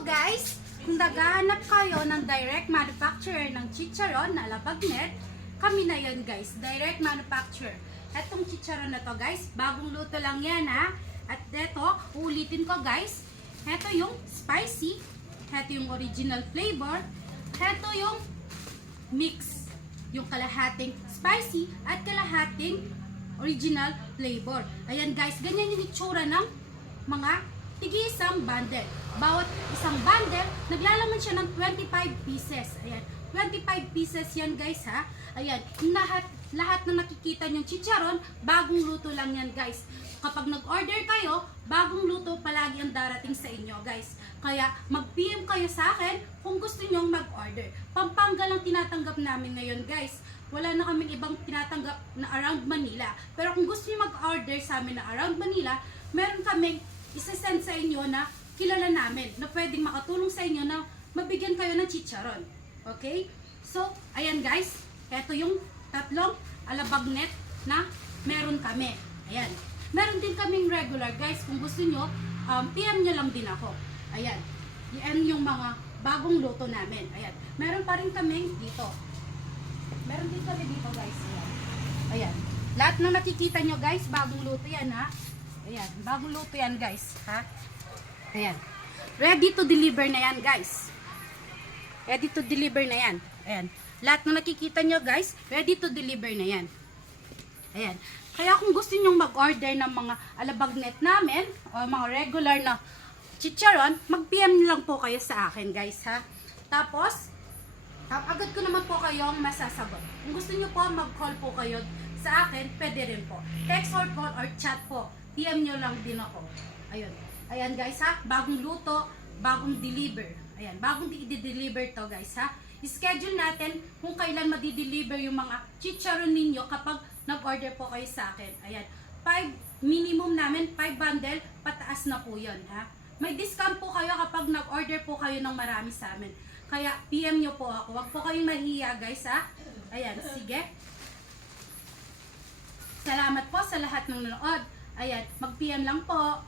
Hello guys! Kung naghahanap kayo ng direct manufacturer ng chicharon na labagnet, kami na yun guys, direct manufacturer. Etong chicharon na to guys, bagong luto lang yan ha. At eto, ulitin ko guys, eto yung spicy, eto yung original flavor, eto yung mix, yung kalahating spicy at kalahating original flavor. Ayan guys, ganyan yung itsura ng mga tigi-isang bundle. Bawat isang bundle, naglalaman siya ng 25 pieces. Ayan, 25 pieces yan guys ha. Ayan, lahat na nakikita nyong chicharon, bagong luto lang yan guys. Kapag nag-order kayo, bagong luto palagi ang darating sa inyo guys. Kaya mag-PM kayo sa akin kung gusto nyong mag-order. Pampanga lang tinatanggap namin ngayon guys. Wala na kaming ibang tinatanggap na around Manila. Pero kung gusto nyo mag-order sa amin na around Manila, meron kaming isa-send sa inyo na kilala namin na pwedeng makatulong sa inyo na mabigyan kayo ng chicharon. Okay? So, ayan guys. Ito yung tatlong alabagnet na meron kami. Ayan. Meron din kaming regular guys. Kung gusto nyo, PM nyo lang din ako. Ayan. Yan yung mga bagong luto namin. Ayan. Meron pa rin kaming dito. Meron din kami dito guys. Ayan. Ayan. Lahat na nakikita nyo guys, bagong luto yan ha. Ayan, bagong luto yan guys, ha? Ayan. Ready to deliver na yan guys. Ready to deliver na yan. Ayan. Lahat na nakikita nyo guys, ready to deliver na yan. Ayan. Kaya kung gusto nyo mag-order ng mga alabagnet namin, o mga regular na chicharon, mag-PM lang po kayo sa akin guys, ha? Tapos, agad ko naman po kayong masasagot. Kung gusto nyo po, mag-call po kayo sa akin, pwede rin po. Text or call or chat po. PM nyo lang din ako. Ayun. Ayan guys ha. Bagong luto, bagong deliver. Ayan. Bagong i-deliver to guys ha. I-schedule natin kung kailan madi-deliver yung mga chicharon ninyo kapag nag-order po kayo sa akin. Ayan. 5 minimum namin, 5 bundle, pataas na po yun ha. May discount po kayo kapag nag-order po kayo ng marami sa amin. Kaya PM nyo po ako. Huwag po kayong mahiya guys ha. Ayan. Sige. Salamat po sa lahat ng nanood. Ayan, mag-PM lang po.